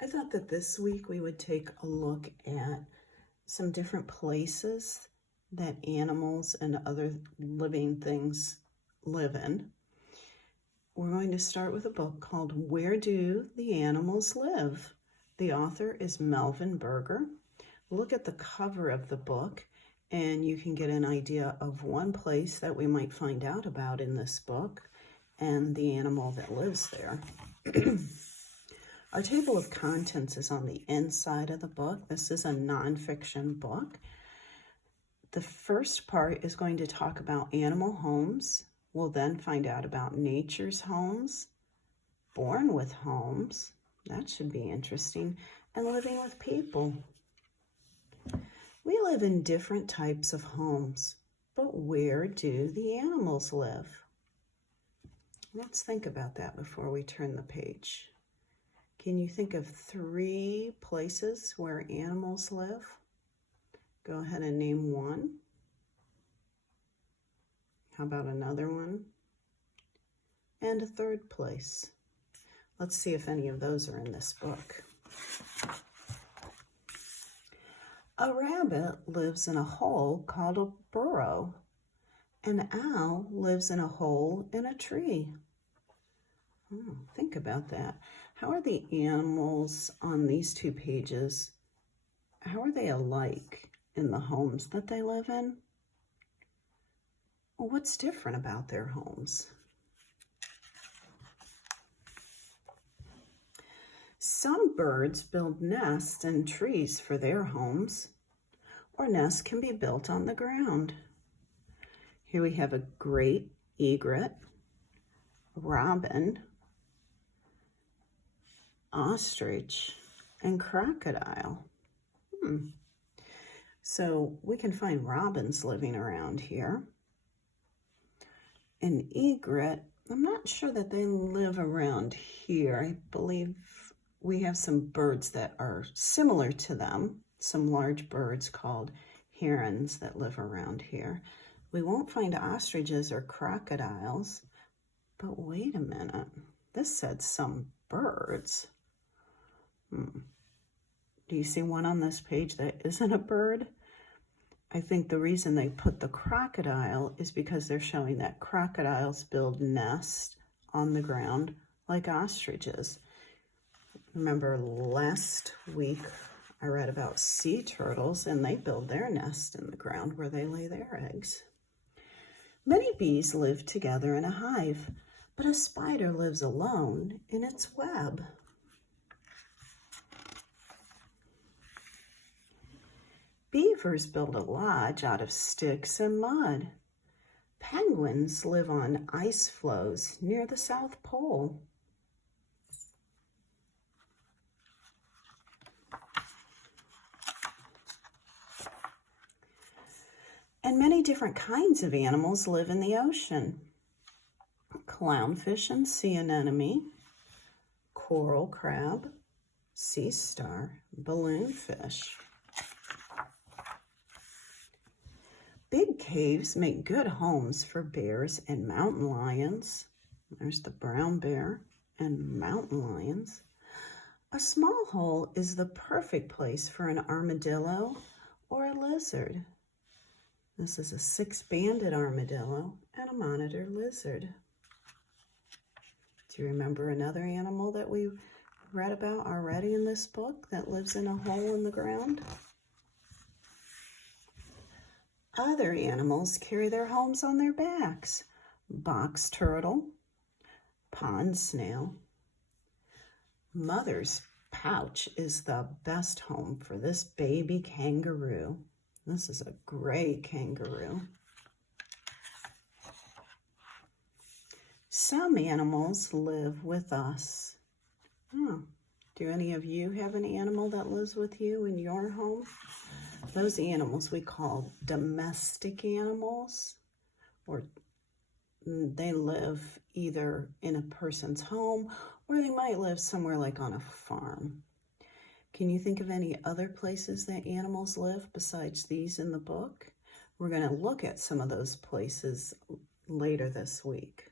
I thought that this week we would take a look at some different places that animals and other living things live in. We're going to start with a book called Where Do the Animals Live? The author is Melvin Berger. Look at the cover of the book and you can get an idea of one place that we might find out about in this book and the animal that lives there. Our table of contents is on the inside of the book. This is a nonfiction book. The first part is going to talk about animal homes. We'll then find out about nature's homes, born with homes, that should be interesting, and living with people. We live in different types of homes, but where do the animals live? Let's think about that before we turn the page. Can you think of 3 places where animals live? Go ahead and name one. How about another one? And a third place. Let's see if any of those are in this book. A rabbit lives in a hole called a burrow. An owl lives in a hole in a tree. Think about that. How are the animals on these 2 pages, how are they alike in the homes that they live in? Well, what's different about their homes? Some birds build nests in trees for their homes, or nests can be built on the ground. Here we have a great egret, robin, ostrich, and crocodile. So we can find robins living around here. An egret, I'm not sure that they live around here. I believe we have some birds that are similar to them, some large birds called herons that live around here. We won't find ostriches or crocodiles, but wait a minute. This said some birds. Do you see one on this page that isn't a bird? I think the reason they put the crocodile is because they're showing that crocodiles build nests on the ground like ostriches. Remember last week I read about sea turtles and they build their nest in the ground where they lay their eggs. Many bees live together in a hive, but a spider lives alone in its web. Beavers build a lodge out of sticks and mud. Penguins live on ice floes near the South Pole. And many different kinds of animals live in the ocean. Clownfish and sea anemone, coral crab, sea star, balloonfish. Big caves make good homes for bears and mountain lions. There's the brown bear and mountain lions. A small hole is the perfect place for an armadillo or a lizard. This is a 6-banded armadillo and a monitor lizard. Do you remember another animal that we read about already in this book that lives in a hole in the ground? Other animals carry their homes on their backs. Box turtle, pond snail. Mother's pouch is the best home for this baby kangaroo. This is a great kangaroo. Some animals live with us. Do any of you have an animal that lives with you in your home? Those animals we call domestic animals, or they live either in a person's home or they might live somewhere like on a farm. Can you think of any other places that animals live besides these in the book? We're going to look at some of those places later this week.